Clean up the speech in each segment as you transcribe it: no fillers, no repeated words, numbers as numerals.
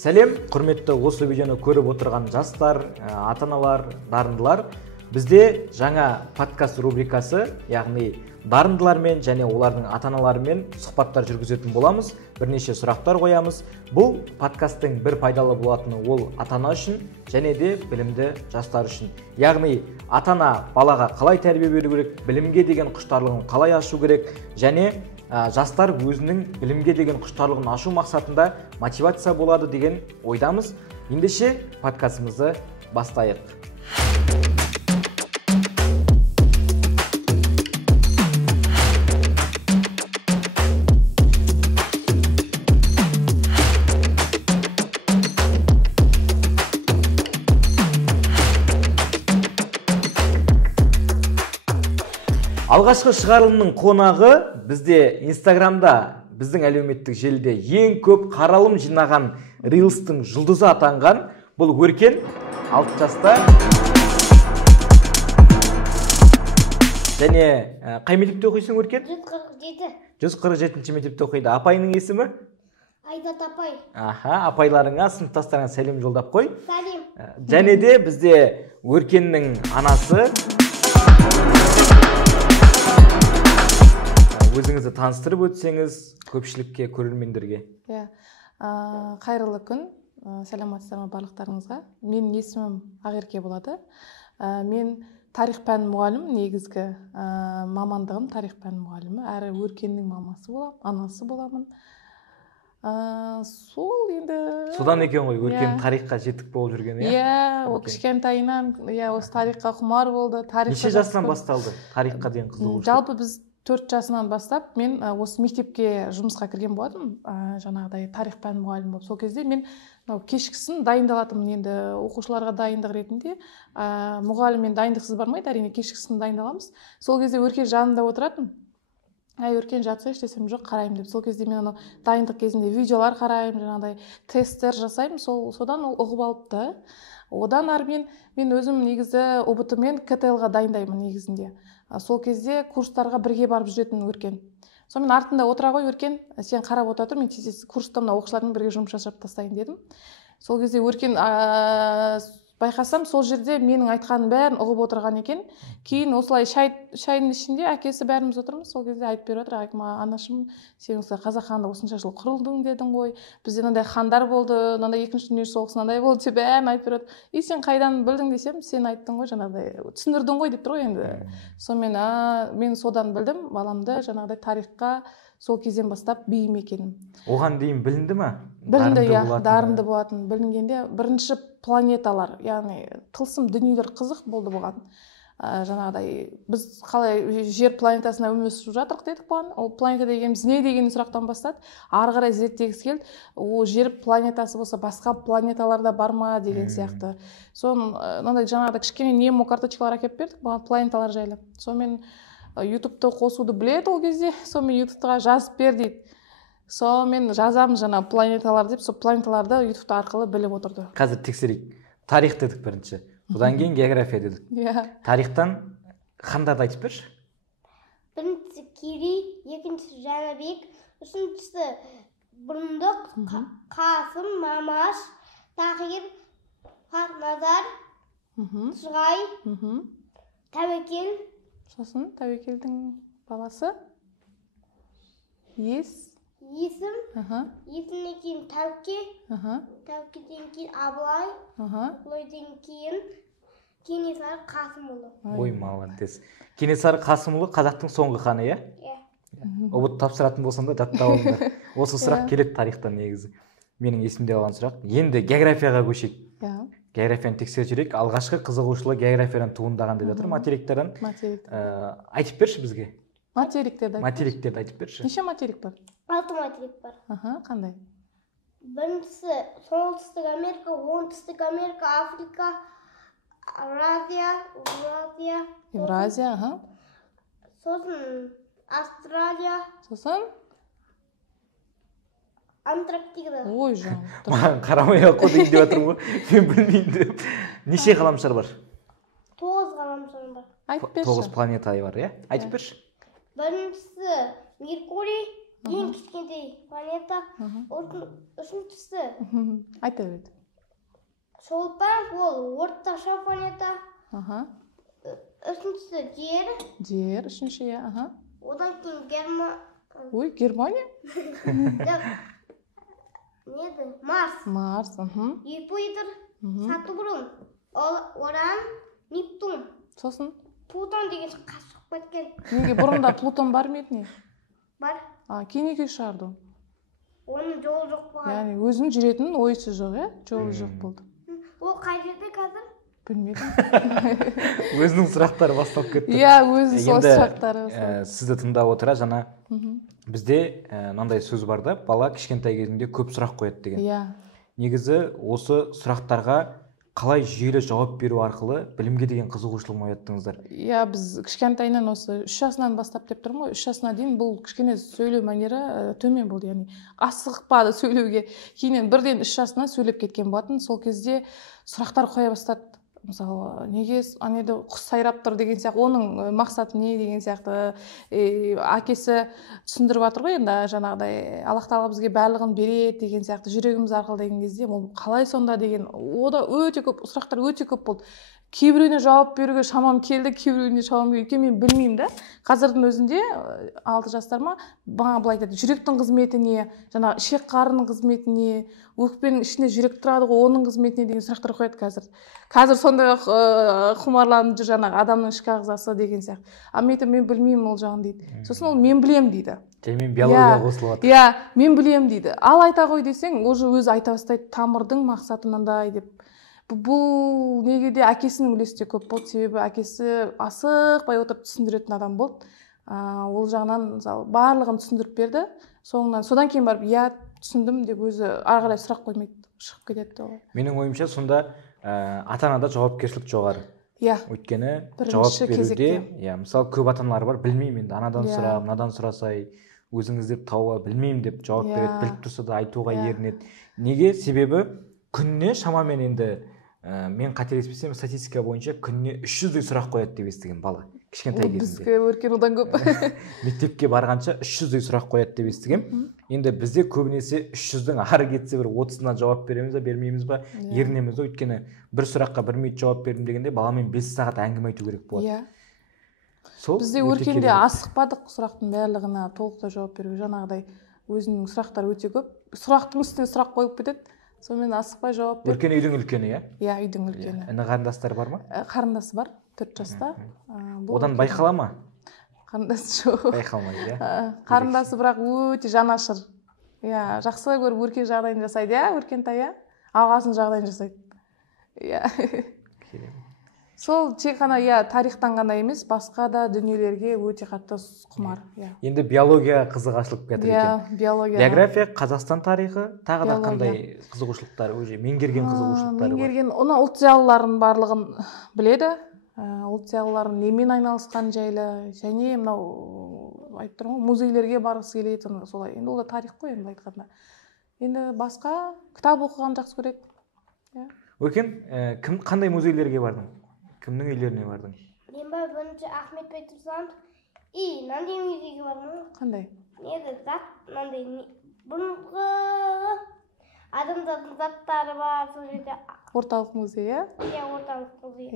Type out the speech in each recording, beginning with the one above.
Сәлем, құрметті осы видеоны көріп отырған жастар, ата-аналар, дарындылар. Бізде жаңа подкаст рубрикасы, яғни дарындылармен және олардың ата-аналарымен сұхбаттар жүргізетін боламыз. Бірнеше сұрақтар қоямыз. Бұл подкасттың бір пайдалы болатыны ол ата-ана үшін және де білімді жастар үшін. Яғни ата-ана балаға қалай тәрбие беру керек, білімге деген құштарлығын қалай ашу керек және жастар өзінің білімге деген құштарлығын ашу мақсатында мотивация болады деген ойдамыз. Ендеше подкастымызды бастайық. Алғашқы шығарылымның қонағы бізде Инстаграмда, біздің әлеуметтік желіде ең көп қаралым жинаған Рилстың жұлдызы атанған бұл Өркен, 6 жаста. Және қай мектепте оқисың, Өркен? 147. 147-ші мектепте оқиды. Апайының есімі? Айдат апай. Апайларыңа, сыныптастарыңа сәлем жолдап қой. Сәлем. Және де бізде Өркеннің анасы. Өзіңізді таныстырып өтсеңіз көпшілікке, көрермендерге. Қайырлы күн, сәлеметсіздер ме барлықтарыңызға. Менің есімім Ақерке болады. Мен тарих пән мұғалім, негізгі мамандығым тарих пән мұғалімі. Әрі Өркеннің мамасы боламын, анасы боламын. Сол енді... Содан екен ғой, Өркен тарихқа жетік болып жүрген, ол кішкентайынан осы тарихқа құмар болды. Неше жасынан басталды тарихқа деген қызығушылық? Жалпы біз 4 жасынан бастап мен осы мектепке жұмысқа кірген болатым, жаңағыдай тарих пән мұғалім болып. Сол кезде мен кешкісін дайындалатым, енді оқушыларға дайындық ретінде. Мұғаліммен дайындықсыз бармайды, әрине кешкісін дайындаламыз. Сол кезде Өркен жанында отыратын. Өркен жатсайшы десем, жоқ, қараймын деп. Сол кезде мен дайындық кезінде видеолар қараймын, жаңағыдай тесттер жасаймын, содан ол ұғып алыпты. Одан ары мен өзім негізі ОБТ-мен КТЛ-ға дайындаймын негізінде. Сол кезде курстарға бірге барып жүретін Өркен. Сонымен артында отыра ғой, Өркен, сен қарап отыра тұр, мен тез курста мына оқушылармен бірге жұмыс жасап тастайын дедім. Сол кезде Өркен байқасам, сол жерде менің айтқаным бәрін ұғып отырған екен. Кейін осылай шайдың ішінде әкесі бәріміз отырмыз. Сол кезде айтып беріп отыр, анашым, сен осылай қазақ ханында осынша жыл құрылдың дедің ғой. Бізде мынандай хандар болды, мынандай екінші дүниежүзілік соғысы мынандай болды деп бәрін айтып беріп отыр. Сен қайдан білдің десем, сен айттың ғой, жаңағыдай түсіндірдің ғой деп тұр ғой енді. Сонымен мен содан білдім, баламды жаңағыдай тарихқа сол кезден бастап бейім екенім. Оған дейін білінді ме? Білінді, дарынды болатын. Білінгенде бірінші планеталар, яғни тылсым дүниелер қызық болды болған. Жаңағыдай біз қалай жер планетасына өмір сүріп жатырық дедік бұған. Ол планета дегеніміз не деген сұрақтан бастады. Ары қарай зерттегісі келді. Ол жер планетасы болса басқа планеталарда бар ма деген сияқты. Соны жаңағыдай кішкене немо карточкалар әкеліп бердік бұған планеталар жайлы. Сонымен ютубты қосуды біледі ол кезде. Сонымен ютубтыға жазып бер дейді. Сонымен жазамыз жаңа планеталар деп, сол планеталарды ютуб арқылы біліп отырды. Қазір тексерейік. Тарих дедік бірінші. Одан кейін география дедік. Тарихтан хандарды айтып берші. Біріншісі Керей, екіншісі Жәнібек, үшіншісі Бұрындық, Қасым, Мамаш, Тахир, Хақназар, Шығай, Тәуекел. Сосын Тәуекелдің баласы Есім, есімнен кейін Тәуке, Тәукеден кейін Абылай, Абылайден кейін Кенесары Қасымұлы. Ой, молодец. Кенесары Қасымұлы қазақтың соңғы ханы, иә? Ұбыт тапсыратын болсам да жаттап алыңдар. Осы сұрақ келеді тарихтан негізі. Менің есімде қалған сұрақ. Енді географияға көшейік. Географияны тексеріп жүрейік. Алғашқы қызығушылығы географиядан туындаған деп жатыр, материктерден. Айтып берші бізге. Материктерді айтып берші. Неше материк бар? 6 материк бар. Қандай? Біріншісі Солтүстік Америка, Оңтүстік Америка, Африка, Евразия, сосын Австралия, сосын Антарктида. Ой, жан. Маған қарамай ақ қойдың деп жатырмын ғой. Мен білмеймін деп. Неше ғаламшар бар? 9 ғаламшар бар. Айтып берші. 9 планета бар, иә? Айтып берші. Біріншісі Меркурий, ең кішкентай планета. Үшіншісі айта бер. шолпан, ол орташа планета. Үшіншісі Жер, үшінші, иә. Одан кейін Германия? Марс. Марс, Юпитер, Сатурн, Уран, Нептун. Сосын? Плутон деген қашып кеткен. Неге бұрында Плутон бар ма еді не? Бар. Кейін неге шығарды? Оның жолы жоқ болған. Яғни өзінің жүретін ойысы жоқ, иә? Жолы жоқ болды. Ол қай жерде қазір? Білмедім. Өзінің сұрақтары басталып кетті. Иә, өзінің сол сұрақтары. Сізді тыңдап отыра жаңа бізде мынандай сөз бар да, бала кішкентай кезінде көп сұрақ қояды деген. Иә. Негізі осы сұрақтарға қалай жүйелі жауап беру арқылы білімге деген қызығушылығын ояттыңыздар? Иә, біз кішкентайынан осы 3 жасынан бастап деп тұрмын ғой, 3 жасына дейін бұл кішкене сөйлеу манері төмен болды, яғни асықпады сөйлеуге. Кейіннен бірден 3 жасынан сөйлеп кеткен болатын. Сол кезде сұрақтар қоя бастады. Мысалы, неге анеде құс сайрап тұр деген сияқты, оның мақсаты не деген сияқты, әкесі түсіндіріп жатыр ғой, енді жаңағыдай Аллах тағала бізге барлығын береді деген сияқты, жүрегіміз арқылы деген кезде, ол қалай сонда деген, ода өте көп сұрақтар өте көп болды. Кейбіреуіне жауап беруге шамам келді, кейбіреуіне шамам келді, мен білмеймін да. Қазірдің өзінде 6 жастарыма бана былай айтады, жүректің қызметіне, жаңа ішек қарынның қызметіне, өкпенің ішінде жүрек тұрады ғой, оның қызметіне деген сұрақтар қояды қазір. Қазір сондай құмарланып жүр жаңағы адамның ішкі ағзасы деген сияқты. Мен білмеймін ол жағын дейді. Сосын ол мен білем дейді. Мен биологияға қосылып жатыр. Иә, мен білем дейді. Ал айта қой десең, уже өзі айта бастайды, тамырдың мақсаты мынандай деп. Бұл неге де әкесінің үлесі де көп болды, себебі әкесі асықпай отырып түсіндіретін адам болды. Ол жағынан мысалы барлығын түсіндіріп берді. Содан кейін барып иә түсіндім деп өзі ары қарай сұрақ қоймайды, шығып кетеді. Менің ойымша сонда ата-анада жауапкершілік жоғары. Иә. Өйткені жауап беруде, мысалы көп ата-аналар бар, білмеймін енді, анадан сұра, мынадан сұрасай, өзіңіз деп тауа, білмеймін деп жауап береді, біліп тұрса да айтуға ерінеді. Неге? Себебі күніне шамамен енді мен қателеспесем, статистика бойынша күніне 300-дей сұрақ қояды деп естіген бала кішкентай кезінде. Бізге өркен одан көп. Мектепке барғанша 300-дей сұрақ қояды деп естіген. Енді бізде көбінесе 300-дің ары кетсе бір 30-ына жауап береміз ба, бермейміз ба, ерінеміз ба. Өйткені бір сұраққа 1 минут жауап бердім дегенде баламен 5 сағат әңгіме айту керек болады. Иә. Бізде өркенде асықпадық сұрақтың барлығына толықтай жауап беруге. Жаңағыдай өзінің сұрақтары өте көп. Сұрақтың үстіне сұрақ қойып кетеді. Сонымен асықпай жауап берді. Өркен үйдің үлкені, иә? Иә, үйдің үлкені. Іні қарындастары бар ма? Қарындасы бар, 4 жаста. Одан байқала ма? Қарындасы жоқ. Байқалмайды, иә? Қарындасы бірақ өте жанашыр. Иә, жақсы көріп өркен жағдайын жасайды, иә, өркентай, иә? Ағасының жағдайын жасайды. Иә. Сол тек қана тарихтан ғана емес, басқа да дүниелерге өте қатты құмар. Енді биологияға қызығушылық кетір екен. Биология. География, Қазақстан тарихы, тағы да қандай қызығушылықтар, меңгерген қызығушылықтары бар? Меңгерген, оны ұлт зиялыларының барлығын біледі. Ұлт зиялыларын немен айналысқан жайлы, және мынау айтып тұрмын, музейлерге барғысы келеді, солай. Енді ол да тарих қой енді айтқанда. Енді басқа кітап оқыған жақсы көреді. Өркен, қандай музейлерге бардың? Кімнің үйлеріне бардың? Мен бірінші Ахмет Байтұрсынов мынандай музейге бардым. Қандай? Мынандай бұрынғы адамдардың заттары бар, сол жерде. Орталық музей, иә? Иә, орталық музей.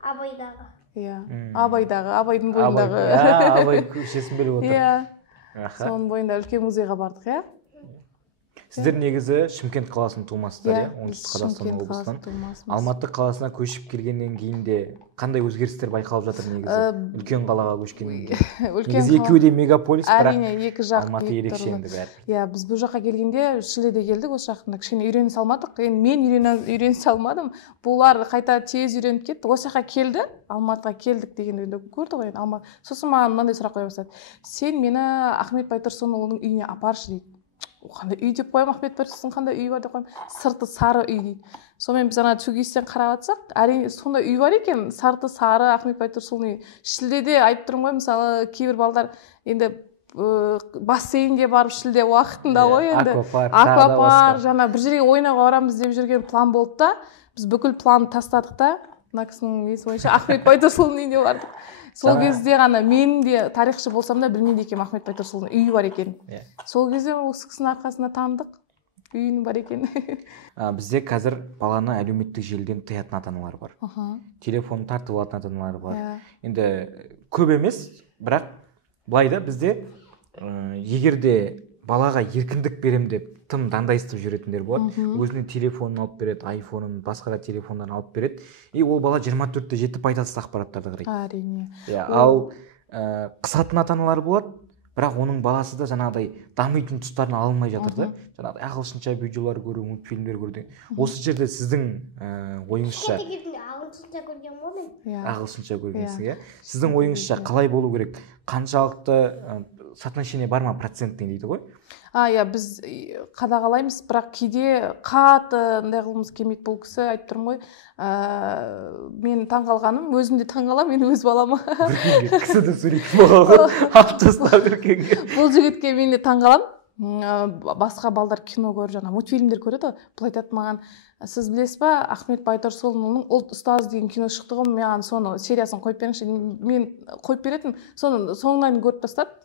Абайдағы. Иә, Абайдың бойындағы. Абай көшесін біліп отыр. Иә, соның бойында үлкен музейға бардық, иә? Сіздер негізі Шымкент қаласының тумасыздар, иә? Оңтүстік Қазақстан облысынан. Алматы қаласына көшіп келгеннен кейін де қандай өзгерістер байқалып жатыр негізі? Үлкен қалаға көшкеннен кейін. Негізі екеуі де мегаполис, бірақ Алматы ерекше енді бәрі. Иә, біз бұл жаққа келгенде Шіледе келдік, осы жақында кішкене үйрене салмадық. Мен үйрене салмадым. Бұлар қайта тез үйреніп кетті. Осы жаққа келді, Алматыға келдік дегенде көрді ғой енді. Сосын маған мынандай сұрақ қоя бастады. Сен мені Ахмет Байтұрсынұлының үйіне апаршы дейді. Қандай үй деп қоямын, Ахмет Байтұрсынның қандай үй бар деп қоямын, сырты сары үй дейді. Сонымен біз ана Түгестен қарап жатсақ, әрине сондай үй бар екен, сырты сары Ахмет Байтұрсынның үйі. Шілдеде айтып тұрмын ғой, мысалы кейбір балдар енді бассейнге барып шілде уақытында ғой енді. Аквапарк, жаңа бір жерге ойнауға барамыз деп жүрген план болды да, біз бүкіл планды тастадық та, мына кісінің несі бойынша Ахмет Байтұрсынның үйіне бардық. сол кезде ғана мен де тарихшы болсам да білмейді екенмін Ахмет Байтұрсұлының үйі бар екенін. Сол кезде осы кісінің арқасында таныдық, үйінің бар екенін. Бізде қазір баланы әлеуметтік желіден тыятын ата-аналар бар. Телефонын тартып алатын ата-аналар бар. Енді көп емес, бірақ былай да бізде егер де балаға еркіндік берем деп тым дандайыстып жүретіндер болады. Өзінің телефонын алып береді, айфонын, басқа да телефондарын алып береді. И ол бала 24/7 пайдасыз ақпараттарды қарайды. Әрине. Ал қысатын ата-аналар болады, бірақ оның баласы да жаңағыдай дамитын тұстарын ала алмай жатыр да. Жаңағыдай ағылшынша видеолар көру, мультфильмдер көру. Осы жерде сіздің ойыңызша ағылшынша көрген болмын. Ағылшынша көргенсің, иә? Сіздің ойыңызша қалай болу керек? Қаншалықты соотношение бар ма, процентный дейді ғой? Иә, біз қадағалаймыз, бірақ кейде қатты андай қылғымыз келмейді. Бұл кісі айтып тұрмын ғой, мен таңғалғаным, өзім де таңғаламын, мен өз балама. Бүркенге кісіді суретін болған, алып тастап Бүркенге. Бұл жігітке мен де таңғаламын. Басқа балдар кино көріп, жаңа мультфильмдер көреді. Бұл айтады маған, сіз білесіз ба, Ахмет Байтұрсұлының «Ұлт ұстазы» деген кино шықты ғой, маған соны сериясын қойып беріңізші. Мен қойып беретінмін, соны соңынан көріп тастады.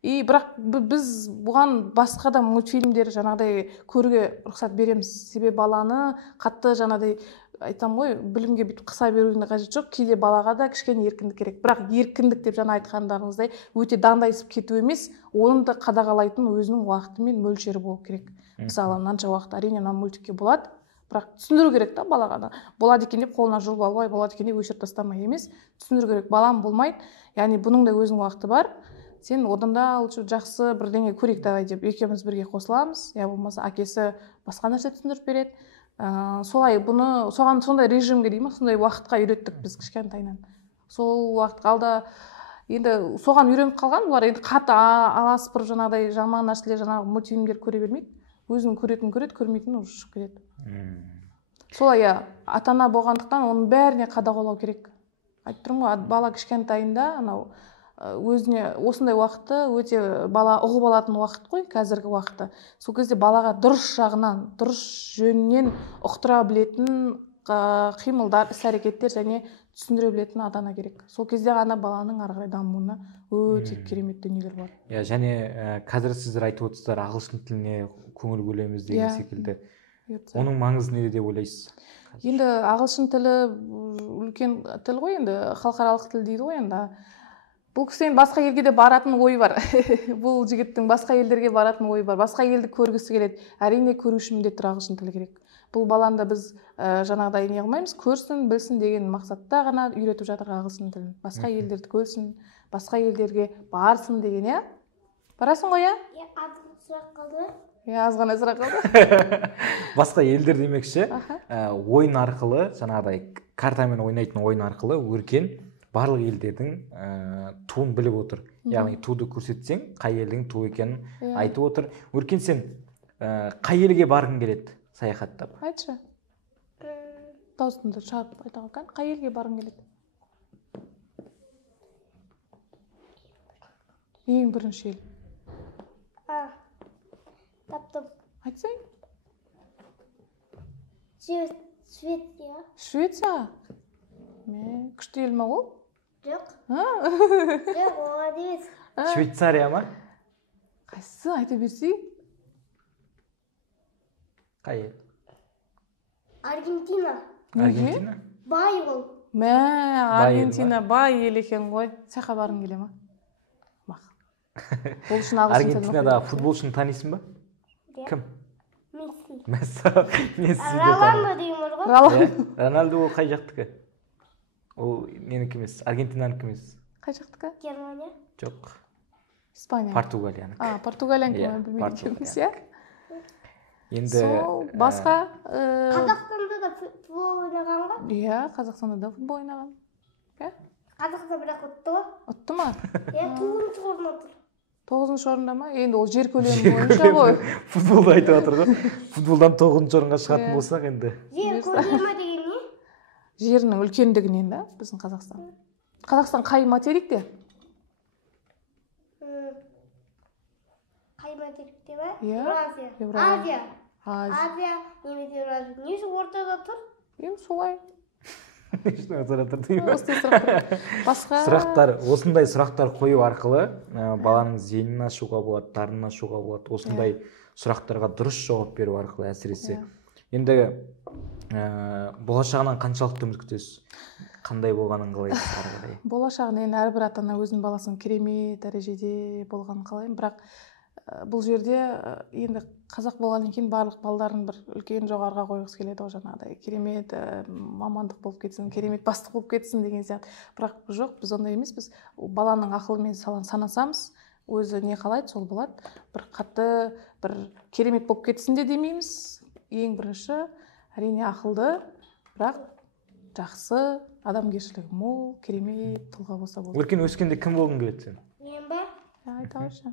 И бірақ біз бұған басқа да мультфильмдер жаңағыдай көруге рұқсат береміз. Себебі баланы қатты жаңағыдай айтам ғой, білімге бүйтіп қыса берудің қажеті жоқ. Кейде балаға да кішкене еркіндік керек. Бірақ еркіндік деп жаңа айтқандарыңыздай өте дандайсып кету емес, оны да қадағалайтын өзінің уақыты мен мөлшері болу керек. Мысалы, мынанша уақыт әрине мына мультикке болады, бірақ түсіндіру керек та балаға да. Болады екен деп қолына жұлып албай, болады екен деп өшіріп тастамай емес, түсіндіру керек. Балам болмайды. Яғни бұның да өзінің уақыты бар. Сен одан да лучше жақсы бірдеңе көрейік давай деп екеуміз бірге қосыламыз, я болмаса әкесі басқа нәрсе түсіндіріп береді. Солай бұны соған сондай режимге деймін, сондай уақытқа үйреттік біз кішкентайынан. Сол уақыт қалды. Енді соған үйреніп қалған, бұлар енді қатты аласып тұрып жаңағыдай жаман нәрселер, жаңағы мультфильмдер көре бермейді. Өзінің көретін көреді, көрмейтін уже шығып кетеді. Солай ата-ана болғандықтан оның бәріне қадағалау керек. Айтып тұрмын ғой, бала кішкентайында анау өзіне осындай уақытты өте бала ұғып алатын уақыт қой, қазіргі уақытты. Сол кезде балаға дұрыс жағынан, дұрыс жөнінен ұқтыра білетін қимылдар, іс-әрекеттер және түсіндіре білетін ата-ана керек. Сол кезде ғана баланың ары қарай дамуына өте керемет дүниелер бар. Және қазір сіздер айтып отырсыздар, ағылшын тіліне көңіл бөлеміз деген секілді. Оның маңызы неде деп ойлайсыз? Енді ағылшын тілі үлкен тіл ғой, енді халықаралық тіл дейді ғой енді. Бұл кісінің басқа елге де баратын ойы бар. Бұл жігіттің басқа елдерге баратын ойы бар. Басқа елді көргісі келеді. Әрине көруші міндетті ағылшын тілі керек. Бұл баланы біз жаңағыдай не қылмаймыз, көрсін, білсін деген мақсатта ғана үйретіп жатыр ағылшын тілін. Басқа елдерді көрсін, басқа елдерге барсын деген, иә? Барасың ғой, иә? Сұрақ қалды ма? Аз ғана сұрақ қалды. Басқа елдер демекші, ойын арқылы, жаңағыдай картамен ойнайтын ойын арқылы Өркен барлық елдердің туын біліп отыр. Яғни туды көрсетсең, қай елдің ту екенін айтып отыр. Өркен, сен қай елге барғың келеді саяхаттап? Айтшы. Даусыңды шығарып айта қалған. Қай елге барғың келеді? Ең бірінші ел. Таптым. Айтсаң? Швеция. Швеция? Күшті ел ма ол? Жоқ. Жоқ, олар емес. Швейцария ма? Қайсысы айта берсең? Қай ел? Аргентина. Аргентина? Бай ол. Аргентина бай ел екен ғой. Сақа барғың келе ма? Бұл үшін ағылшын тілін. Аргентинада футболшыны танисың ба? Кім? Месси. Роналдо деймін ғой. Роналдо ол қай жақтікі? Ол менікі емес, Аргентинанікі емес. Қай жақтікі? Германия. Жоқ. Испания. Португалиянікі. Португалиянікі білмейміз, иә? Енді басқа Қазақстанда да футбол ойнаған ғой? Иә, Қазақстанда да футбол ойнаған. Қазақстан бірақ ұтты ғой? Ұтты ма? Иә, 9-шы орында тұр. 9-шы орында ма? Енді ол жер көлемі бойынша ғой. Футболды айтып жатыр ғой. Футболдан 9-шы орынға шығатын болсақ енді. Жер көлемі деген не? Жерінің үлкендігінен да, біздің Қазақстан. Қазақстан қай материкте? Қай материкте ба? Евразия. Азия. Азия, немесе Евразия. Несі ортада тұр? Енді солай. Сұрақтар, осындай сұрақтар қою арқылы баланың зейінін ашуға болады, дарынын ашуға болады. Осындай сұрақтарға дұрыс жауап беру арқылы әсіресе. Енді болашағынан қаншалықты үміт күтесіз? Қандай болғанын қалайсыз ары қарай? Болашағын енді әрбір ата-ана өзінің баласының керемет дәрежеде болғанын қалаймын, бірақ бұл жерде енді қазақ болғаннан кейін барлық балдарын бір үлкен жоғарыға қойғысы келеді ғой, жаңағыдай керемет мамандық болып кетсін, керемет бастық болып кетсін деген сияқты. Бірақ жоқ, біз ондай емеспіз. Баланың ақылымен санасамыз, өзі не қалайды, сол болады. Бір қатты, бір керемет болып кетсін де демейміз. Ең бірінші, әрине ақылды, бірақ жақсы, адамгершілігі мол, керемет тұлға болса болады. Өркен, өскенде кім болғың келеді сен? Мен ба? Айта қойшы.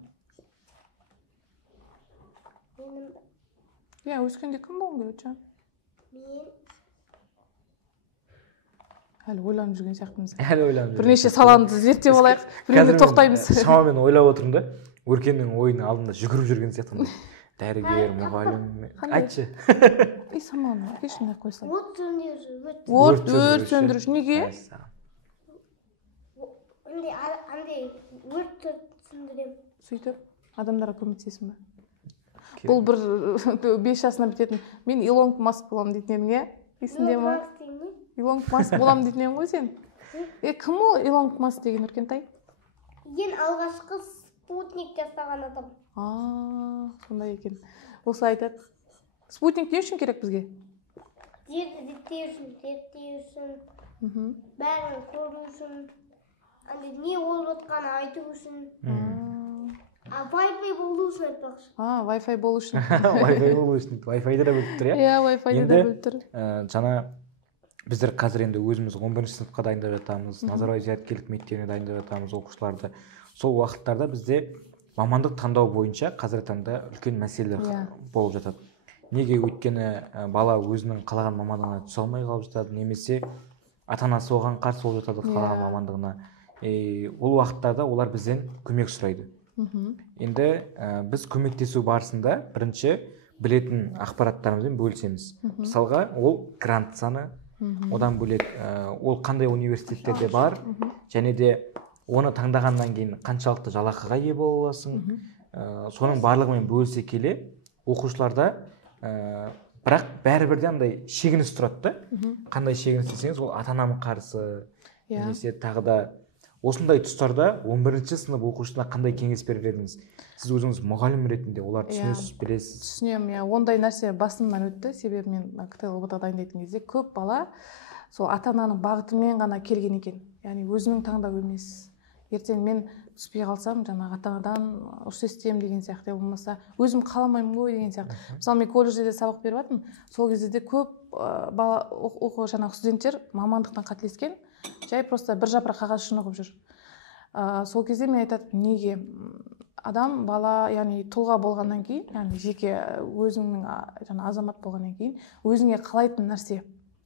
Менің Өскенде кім болғың келеді жан? мен Әлі ойланып жүрген сияқтымыз. Әлі ойланып Бірнеше саланы зерттеп алайық, біреуінде тоқтаймыз. Шамамен ойлап отырмын да, Өркеннің ойының алдында жүгіріп жүрген сияқтымын. Дәрігер, мұғалім. Айтшы. Саман, кешін қойсам. өрт сөндіруші, Өрт сөндіруші. Неге? андай өрт сөндірем. Сөйтіп, адамдарға көмектесесің ба? Бұл бір 5 жасынан бітетін. Мен Илон Маск боламын дейтін едің, иә? Есіңде ма? Илон Маск боламын дейтін едің ғой сен? Кім ол Илон Маск деген, Өркентай? Ең алғашқы спутник жасаған адам. Сондай екен. Осы айтады. Спутник не үшін керек бізге? Жерді зерттеу үшін, бәрін көру үшін, не болып жатқанын айту үшін. Wi-Fi болу үшін айтпақшы. Wi-Fi болу үшін. Wi-Fi болу үшін. Wi-Fi-ді де бөліп тұр, иә? Wi-Fi-ді де бөліп тұр. Жаңа біздер қазір енді өзіміз 11-ші сыныпқа дайындап жатамыз, Назарбаев зияткерлік мектебіне дайындап жатамыз оқушыларды. Сол уақыттарда бізде мамандық таңдау бойынша қазіргі таңда үлкен мәселелер болып жатады. Неге? Өйткені бала өзінің қалаған мамандығына түсе алмай қалып жатады, немесе ата-анасы оған қарсы болып жатады қалаған мамандығына. Ол уақыттарда олар бізден көмек сұрайды. Енді біз көмектесу барысында бірінші білетін ақпараттарымызбен бөлісеміз. Мысалға, ол грант саны, одан бөлек ол қандай университеттерде бар, және де оны таңдағаннан кейін қаншалықты жалақыға ие бола аласың. Соның барлығымен бөлісе келе, оқушыларда бірақ бәрібір де андай шегініс тұрады да. Қандай шегініс десеңіз, ол ата-анам қарсы, немесе тағы да осындай тұстарда 11-ші сынып оқушысына қандай кеңес берер едіңіз? Сіз өзіңіз мұғалім ретінде олар түсінесіз, білесіз? Түсінемін, ондай нәрсе басымнан өтті. Себебі мен КТЛ ұбт дайындайтын кезде көп бала сол ата-ананың бағытымен ғана келген екен. Яғни өзінің таңдау емес. Ертең мен түспей қалсам, жаңағы ата-анадан ұрыс естимін деген сияқты, болмаса өзім қаламаймын ғой деген сияқты. Мысалы, мен колледжде де сабақ беріп жатырмын. Сол кезде де көп бала жаңағы студенттер мамандықтан қателескен. Жай просто бір жапырақ қағаз үшін оқып жүр. Сол кезде мен айтатынмын, неге адам бала, яғни тұлға болғаннан кейін, яғни жеке өзіңнің азамат болғаннан кейін, өзіңе қалайтын нәрсе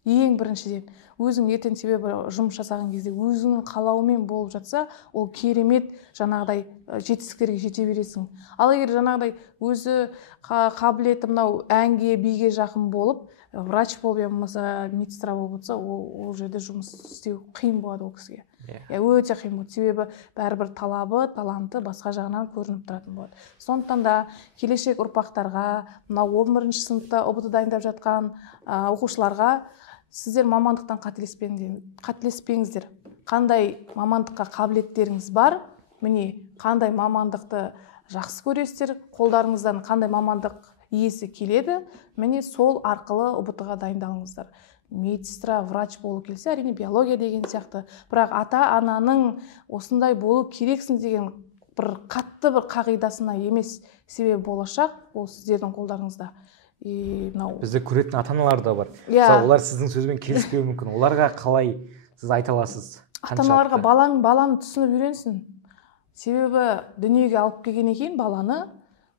ең біріншіден өзің ертең себебі жұмыс жасаған кезде өзіңнің қалауымен болып жатса, ол керемет жаңағыдай жетістіктерге жете бересің. Ал егер жаңағыдай өзі қабілеті мынау әнге, биге жақын болып, врач болып, болмаса медсестра болып отырса, ол жерде жұмыс істеу қиын болады ол кісіге. Өте қиын болады. Себебі бәрібір талабы, таланты басқа жағынан көрініп тұратын болады. Сондықтан да келешек ұрпақтарға, мынау 11-ші сыныпта ұбт дайындап жатқан оқушыларға сіздер мамандықтан қателеспеңіздер. Қандай мамандыққа қабілеттеріңіз бар, міне қандай мамандықты жақсы көресіздер, қолдарыңыздан қандай мамандық иесі келеді, міне сол арқылы ұбт-ға дайындалыңыздар. Медсестра, врач болу келсе, әрине биология деген сияқты, бірақ ата-ананың осындай болу керексің деген бір қатты бір қағидасына емес, себебі болашақ ол сіздердің қолдарыңызда. Бізде көретін ата-аналар да бар. Олар сіздің сөзбен келіспеуі мүмкін. Оларға қалай сіз айта аласыз? Ата-аналарға баланы түсініп үйренсін. Себебі дүниеге алып келгеннен кейін баланы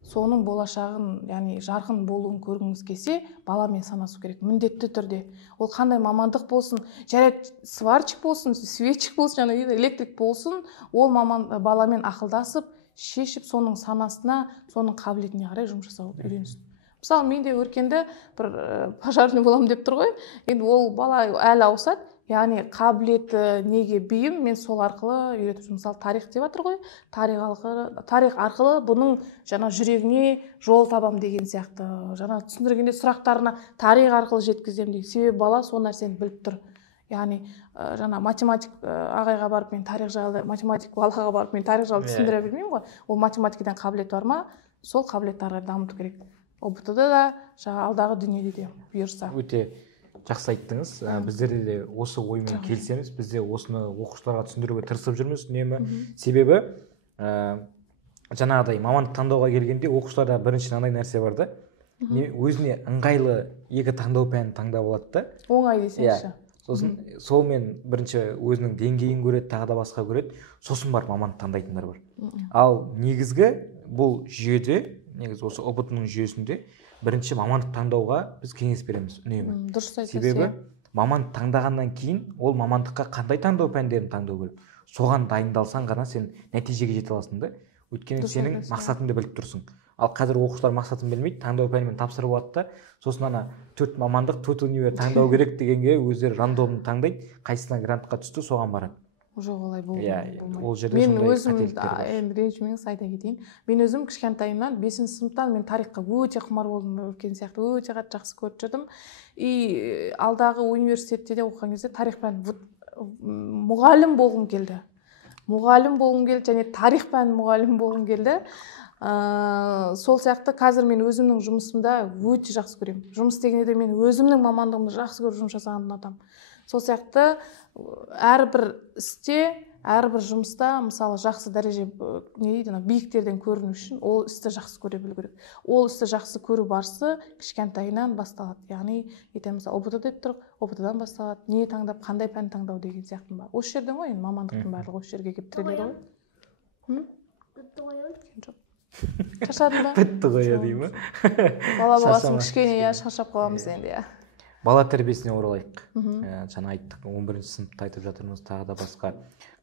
соның болашағын, яғни жарқын болуын көргіңіз келсе, баламен санасу керек, міндетті түрде. Ол қандай мамандық болсын, жарайды сварщик болсын, светчик болсын, жаңа электрик болсын, ол баламен ақылдасып, шешіп, соның санасына, соның қабілетіне қарай жұмыс жасауды үйренсін. Мысалы менде өркенді бір пожарный боламын деп тұр ғой, енді ол бала әлі ауысады, яғни қабілеті неге бейім, мен сол арқылы үйретіп жүрмін. Мысалы тарих деп жатыр ғой, тарих арқылы бұның жаңа жүрегіне жол табам деген сияқты, жаңа түсіндіргенде сұрақтарына тарих арқылы жеткіземін деген. Себебі бала сол нәрсені біліп тұр. Яғни жаңа математик ағайға барып мен тарих жайлы, математик балаға барып мен тарих жайлы түсіндіре білмеймін ғой. Ол математикадан қабілеті бар ма, сол қабілетті ары қарай дамыту керек. ОБТ-да да жаңа алдағы дүниеде де бұйырса. Өте жақсы айттыңыз. Біздерде де осы оймен келісеміз. Біз де осыны оқушыларға түсіндіруге тырысып жүрміз үнемі. Себебі жаңағыдай мамандық таңдауға келгенде оқушыларда бірінші мынандай нәрсе бар да. Өзіне ыңғайлы екі таңдау пәнін таңдап алады да. Оңай десеңші. Сосын солмен бірінші өзінің деңгейін көреді, тағы да басқа көреді. Сосын барып мамандық таңдайтындар бар. Ал негізгі бұл жүйеде, негізі осы ОБТ-ның жүйесінде бірінші мамандық таңдауға біз кеңес береміз үнемі. Дұрыс айтасыз. Себебі мамандық таңдағаннан кейін ол мамандыққа қандай таңдау пәндерін таңдау керек. Соған дайындалсаң ғана сен нәтижеге жете аласың да. Өйткені сенің мақсатыңды біліп тұрсың. Ал қазір оқушылар мақсатын білмейді, таңдау пәнімен тапсырып алады да, сосын ана 4 мамандық, 4 универ таңдау керек дегенге өздері рандомды таңдайды, қайсысына грантқа түсті, соған барады. Жоқ, олай болмайды. Ол жерде сондай қателіктер бар. Мен өзім ренжімеңіз, айта кетейін. Мен өзім кішкентайымнан 5-ші сыныптан мен тарихқа өте құмар болдым, үлкен сияқты өте қатты жақсы көріп жүрдім. И алдағы университетте де оқыған кезде тарих пән мұғалім болғым келді. Мұғалім болғым келді және тарих пән мұғалім болғым келді. Сол сияқты қазір мен өзімнің жұмысымда өте жақсы көремін. Жұмыс дегенде мен өзімнің мамандығымды жақсы көріп жұмыс жасағанды ұнатамын. Сол сияқты әрбір істе, әрбір жұмыста мысалы жақсы дәреже не дейді, биіктерден көріну үшін ол істі жақсы көре білу керек. Ол істі жақсы көру барысы кішкентайынан басталады. Яғни мысалы ОБТ деп тұрық, ОБТ-дан басталады. Не таңдап, қандай пән таңдау деген сияқты бар. Осы жерден ғой, мамандықтың барлығы осы жерге келіп тіреледі ғой. Бітті ғой. Шаршадың ба? Бітті ғой деймі? Бала болғасын кішкене шаршап қаламыз енді. Бала тәрбиесіне оралайық. Жаңа айттық, 11-ші сыныпта айтып жатырмыз, тағы да басқа.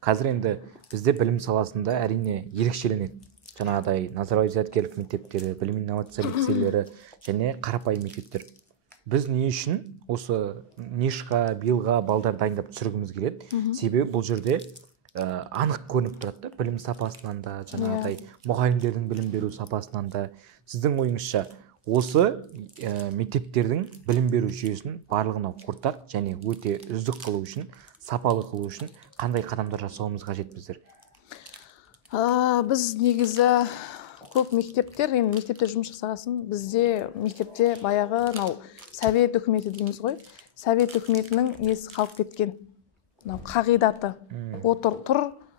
Қазір енді бізде білім саласында әрине ерекшеленеді. Жаңағыдай Назарбаев зияткерлік мектептері, білім инновация лицейлері және қарапайым мектептер. Біз не үшін осы нишқа, билға балдар дайындап түсіргіміз келеді? Себебі бұл жерде анық көрініп тұрады, білім сапасынан да, жаңағыдай мұғалімдердің білім беру сапасынан да. Сіздің ойыңызша осы мектептердің білім беру жүйесін барлығына ортақ және өте үздік қылу үшін, сапалы қылу үшін қандай қадамдар жасауымыз қажет біздер? Біз негізі көп мектептер, енді мектепте жұмыс жасағасын, бізде мектепте баяғы совет үкіметі дейміз ғой. Совет үкіметінің несі қалып кеткен. Қағидаты. Отыр, тұр,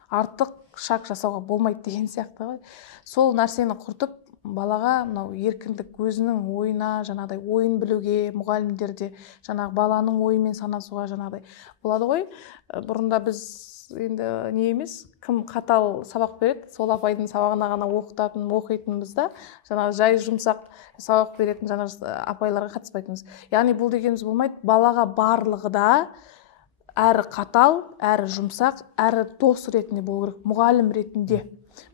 артық шак жасауға болмайды деген сияқты ғой. Сол нәрсені құртып, балаға еркіндік, өзінің ойына, жаңағыдай ойын білуге, мұғалімдерде жаңағы баланың ойымен санасуға жаңағыдай болады ғой. Бұрында біз енді не емес, кім қатал сабақ береді, сол апайдың сабағына ғана оқитынбыз да, жаңағы жай жұмсақ сабақ беретін жаңағы апайларға қатыспайтынбыз. Яғни бұл дегеніміз болмайды, балаға барлығы да әрі қатал, әрі жұмсақ, әрі дос ретінде болу керек, мұғалім ретінде.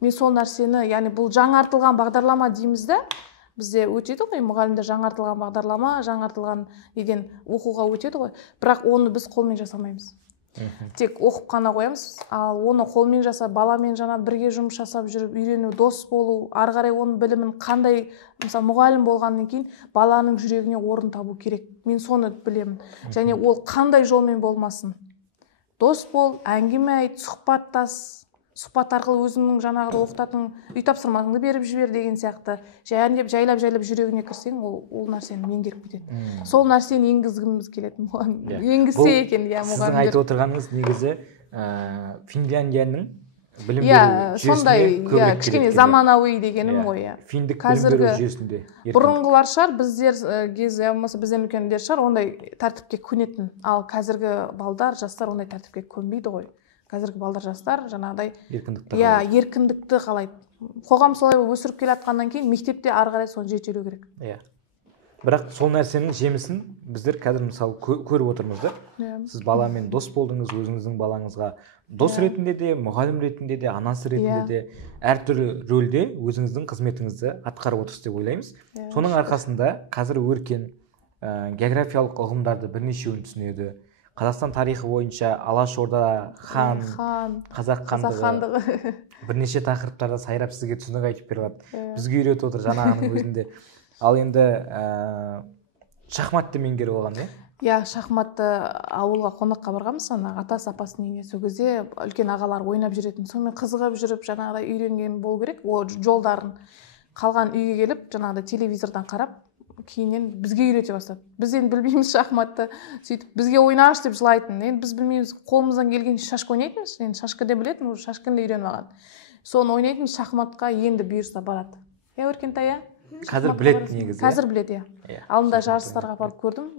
Мен сол нәрсені, яғни бұл жаңартылған бағдарлама дейміз да, бізде өтеді ғой, мұғалімдер жаңартылған бағдарлама, жаңартылған неден оқуға өтеді ғой, бірақ оны біз қолмен жасамаймыз. Тек оқып қана қоямыз, ал оны қолмен жасап, баламен жаңа бірге жұмыс жасап жүріп, үйрену, дос болу, ары қарай оның білімін қандай, мысалы мұғалім болғаннан кейін баланың жүрегіне орын табу керек. Мен соны білемін. Және ол қандай жолмен болмасын. Дос бол, әңгіме айт, сұхбат арқылы өзіңнің жаңағы оқытатын үй тапсырмаңды беріп жібер деген сияқты. Жайлап жүрегіне кірсең, ол нәрсені меңгеріп кетеді. Сол нәрсені енгізгіміз келеді. Енгізсе екен, мұғалімдер. Сіздің айтып отырғаныңыз негізі Финляндияның білім беру жүйесіне көбірек кішкене заманауи дегенім ғой. Финдік білім беру жүйесінде. Бұрынғылар шығар, бізден үлкендер шығар, ондай тәртіпке көнетін. Ал қазіргі балдар, жастар ондай тәртіпке көнбейді ғой. Қазіргі балдар, жастар жаңағыдай еркіндікті қалайды. Қоғам солай өсіріп келе жатқаннан кейін мектепте ары қарай соны жетелеу керек. бірақ сол нәрсенің жемісін біздер қазір мысалы көріп отырмыз да. Сіз баламен дос болдыңыз, өзіңіздің балаңызға дос ретінде де, мұғалім ретінде де, анасы ретінде де әртүрлі рөлде өзіңіздің қызметіңізді атқарып отырсыз деп ойлаймыз. Соның арқасында қазір Өркен географиялық ұғымдарды бірнешеуін түсінеді. Қазақстан тарихы бойынша Алашорда, хан, қазақ хандығы бірнеше тақырыптарда сайрап сізге түсінік айтып бере алады. Бізге үйретіп отыр жаңағының өзінде. Ал енді шахматты меңгеріп алған, иә, шахматты ауылға қонаққа барғанбыз, атасы апасының үйіне. Сол кезде үлкен ағалар ойнап жүретін. Сонымен қызығып жүріп, жаңағыдай үйренген болу керек. Ол жолдарын қалған үйге келіп, жаңағыдай телевизордан қарап, кейіннен бізге үйрете бастады. Біз енді білмейміз шахматты, сөйтіп бізге ойнаш деп жылайтын. Енді біз білмейміз, қолымыздан келген шашка ойнайтынбыз. Енді шашка деп білетін, уже шашканы үйреніп алған. Соны ойнайтын, шахматқа енді бұйырса барады. Я Өркентай, қазір біледі негізі. Қазір біледі, алдында жарыстарға барып көрдім,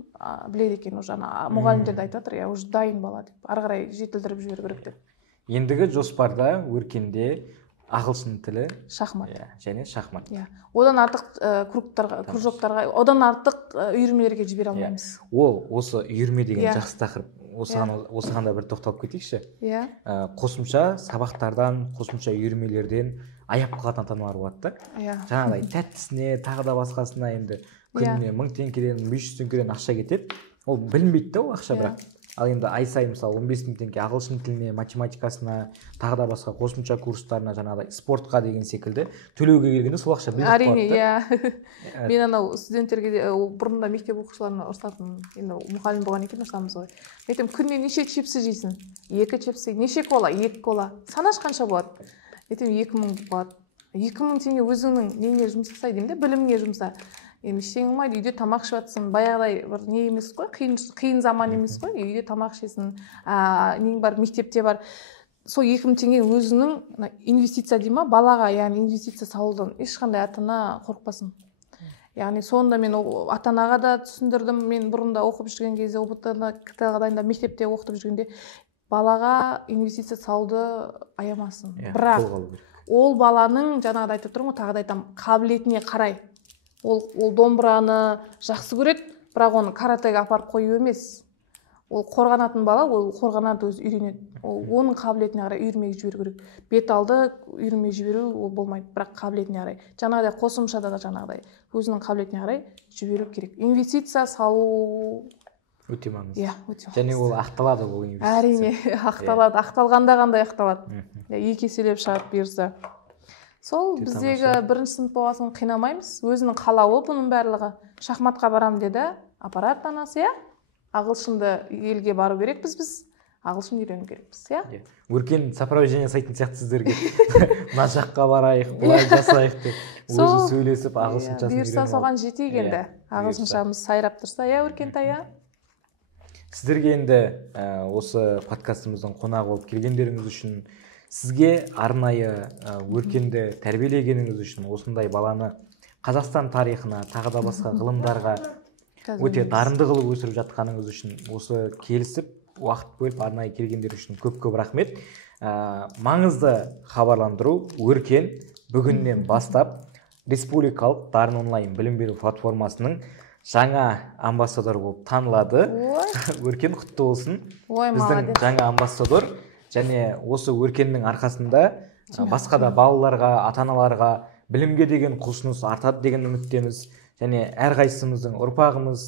біледі екен, уже мұғалімдер де айтып жатыр, уже дайын бала деп, ары қарай жетілдіріп жіберу керек деп. Ендігі жоспарда Өркенде ағылшын тілі, шахмат және шахмат. Одан артық кружоктарға, одан артық үйірмелерге жібере алмаймыз. Ол осы үйірме деген жақсы тақырып. Осыған да бір тоқталып кетейікші. Қосымша сабақтардан, қосымша үйірмелерден аяп қалатын ата-аналар болады да. Жаңағыдай тәттісіне, тағы да басқасына енді күніне 1000 теңгеден, 500 теңгеден ақша кетеді. Ол білінбейді да, ол ақша бірақ. Ал енді ай сайын мысалы 15.000 теңге ағылшын тіліне, математикасына, тағы да басқа қосымша курстарына, жаңағыдай спортқа деген секілді төлеуге келгенде сол ақша білініп қалады. Әрине, мен анау студенттерге де бұрында мектеп оқушыларына ұрсатын, енді мұғалім болған екен ұрсамыз ғой. Айтамын, күніне неше чипсы жейсің? 2 чипсы, неше кола? 2 кола. Санаш қанша болады? Айтамын, 2000 болады. 2000 теңге өзіңнің неңе жұмсаса деймін де, біліміңе жұмса. Енді ештеңе болмайды, үйде тамақ ішіп жатсың, баяғыдай бір не емес қой, қиын заман емес қой, үйде тамақ ішесің, нең бар, мектепте бар. Сол 2000 теңге өзінің инвестиция дей ма, балаға, яғни инвестиция салудан ешқандай ата-ана қорықпасын. Яғни сонда мен ата-анаға да түсіндірдім, мен бұрында оқып жүрген кезде, КТ-ға дайындап мектепте оқытып жүргенде, балаға инвестиция салуды аямасын. Бірақ ол баланың, жаңағыдай айтып тұрмын ғой, тағы да айтамын, қабілетіне қарай. Ол домбыраны жақсы көреді, бірақ оны каратэге апарып қою емес. Ол қорғанатын бала, ол қорғанады өзі үйренеді. Оның қабілетіне қарай үйірмеге жіберу керек. Бет алды үйірмеге жіберу ол болмайды, бірақ қабілетіне қарай. Жаңағыдай қосымшада да жаңағыдай өзінің қабілетіне қарай жіберу керек. Инвестиция салу өте маңызды. Өте маңызды. Және ол ақталады бұл инвестиция. Әрине, ақталады. Ақталғанда қандай ақталады. 2 еселеп шығарып берсе. Сол біздегі бірінші сынып болғасын қинамаймыз. Өзінің қалауы бұның барлығы. Шахматқа барам деді, апарат анасы, ағылшынды елге бару керекпіз біз. Ағылшын үйрену керекпіз, Өркен сопровождение сайтын сияқты сіздерге. Мына жаққа барайық, былай жасайық деп. Өзі сөйлесіп ағылшыншасын үйреніп. Бұйырса соған жетейік енді. Ағылшыншамыз сайрап тұрса, Өркентай, Сіздерге енді осы подкастымыздың қонағы болып келгендеріңіз үшін, сізге арнайы Өркенді тәрбиелегеніңіз үшін, осындай баланы Қазақстан тарихына, тағы да басқа ғылымдарға өте дарынды қылып өсіріп жатқаныңыз үшін, осы келісіп, уақыт бөліп арнайы келгендер үшін көп-көп рахмет. Маңызды хабарландыру, Өркен бүгіннен бастап республикалық дарын онлайн білім беру платформасының жаңа амбассадор болып танылады. Өркен құтты болсын. Біздің жаңа амбассадор. Және осы Өркеннің арқасында басқа да балаларға, ата-аналарға білімге деген құлшыныс артады деген үміттеміз. Және әрқайсымыздың ұрпағымыз,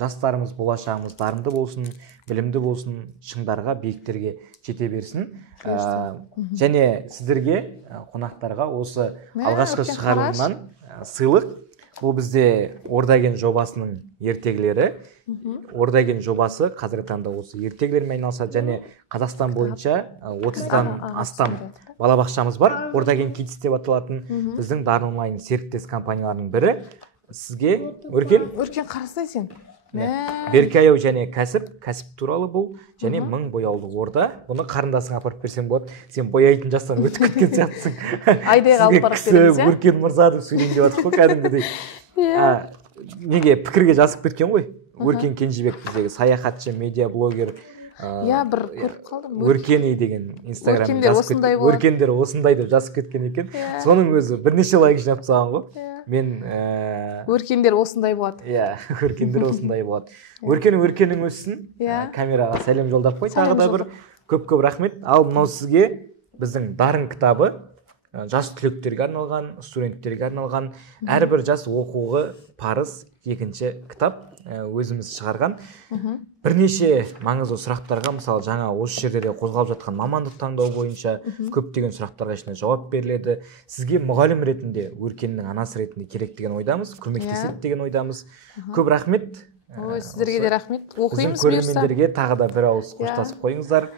жастарымыз, болашағымыз дарынды болсын, білімді болсын, шыңдарға, биіктерге жете берсін. Және сіздерге, қонақтарға осы алғашқы шығарылымнан сыйлық. Бұл бізде Ордаген жобасының ертегілері. Ордаген жобасы қазіргі таңда осы ертегілермен айналысады, және Қазақстан бойынша 30-дан астам балабақшамыз бар. Ордаген Kids деп аталатын біздің дарын онлайн серіктес компанияларының бірі. Сізге Өркен қарастай сен. Беркаяу және кәсіп туралы бұл, және 1000 бояулы орда. Бұны қарындасыңа апарып берсем болады. Сен бояйтын жастан өтіп кеткен сияқтысың. Айдайға алып барып береміз, Өркен мырза деп сөйлейін деп жатыр ғой кәдімгідей. Неге пікірге жазып кеткен ғой. Өркен Кенжебек біздегі саяхатшы, медиаблогер. Бір көріп қалдым. Өркени деген инстаграмда жазып кеткен. Өркендер осындай деп жазып кеткен екен. Соның өзі бірнеше лайк жинап тастаған ғой. мен өркендер осындай болады. иә өркендер осындай болады. Өркенің өссін. Камераға сәлем жолдап қой. Тағы да бір көп рахмет. Ал мынау сізге біздің дарын кітабы, жас түлектерге арналған, студенттерге арналған, әрбір жас оқуға парыз екінші кітап өзіміз шығарған. Бірнеше маңызды сұрақтарға, мысалы жаңа осы жерде қозғалып жатқан мамандық таңдау бойынша көптеген сұрақтарға ішіне жауап беріледі. Сізге мұғалім ретінде, өркеннің анасы ретінде керек деген ойдамыз, көмектеседі деген ойдамыз. Көп рахмет. Сіздерге де рахмет. Оқимыз бұйырса. Көрермендерге тағы да бір ауыз қоштасып қойыңыздар.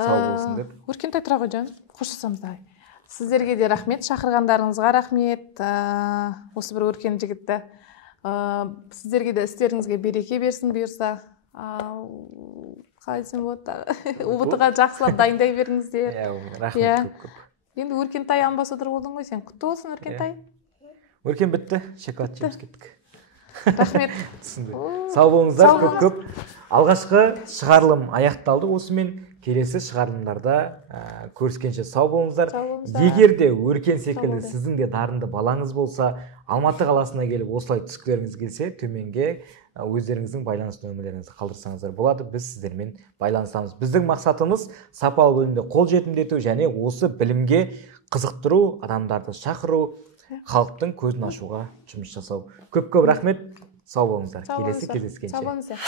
Сау болсын деп. Өркентай тұра ғой жаным, қоштасамыз да. Сіздерге де рахмет, шақырғандарыңызға рахмет. Осы бір өркен жігітті. Сіздерге де істеріңізге береке берсін бұйырса. Қалай десем болады, ұбт-ға жақсылап дайындай беріңіздер. Рахмет көп. Енді Өркентай амбассадор болдың ғой сен. Құтты болсын Өркентай. Өркен бітті, шоколад жеміз кеттік. Рахмет. Сау болыңыздар, көп. Алғашқы шығарылым аяқталды, осымен келесі шығарылымдарда көріскенше сау болыңыздар. Егер де Өркен секілді сіздің де дарынды балаңыз болса, Алматы қаласына келіп осылай түскілеріңіз келсе, төменге өздеріңіздің байланыс нөмірлеріңізді қалдырсаңыздар болады. Біз сіздермен байланысамыз. Біздің мақсатымыз сапалы білімді қолжетімдету және осы білімге қызықтыру, адамдарды шақыру, халықтың көзін ашуға жұмыс жасау. Көп рахмет. Сау болыңыздар. Келесі кездескенше. Сау болыңыздар.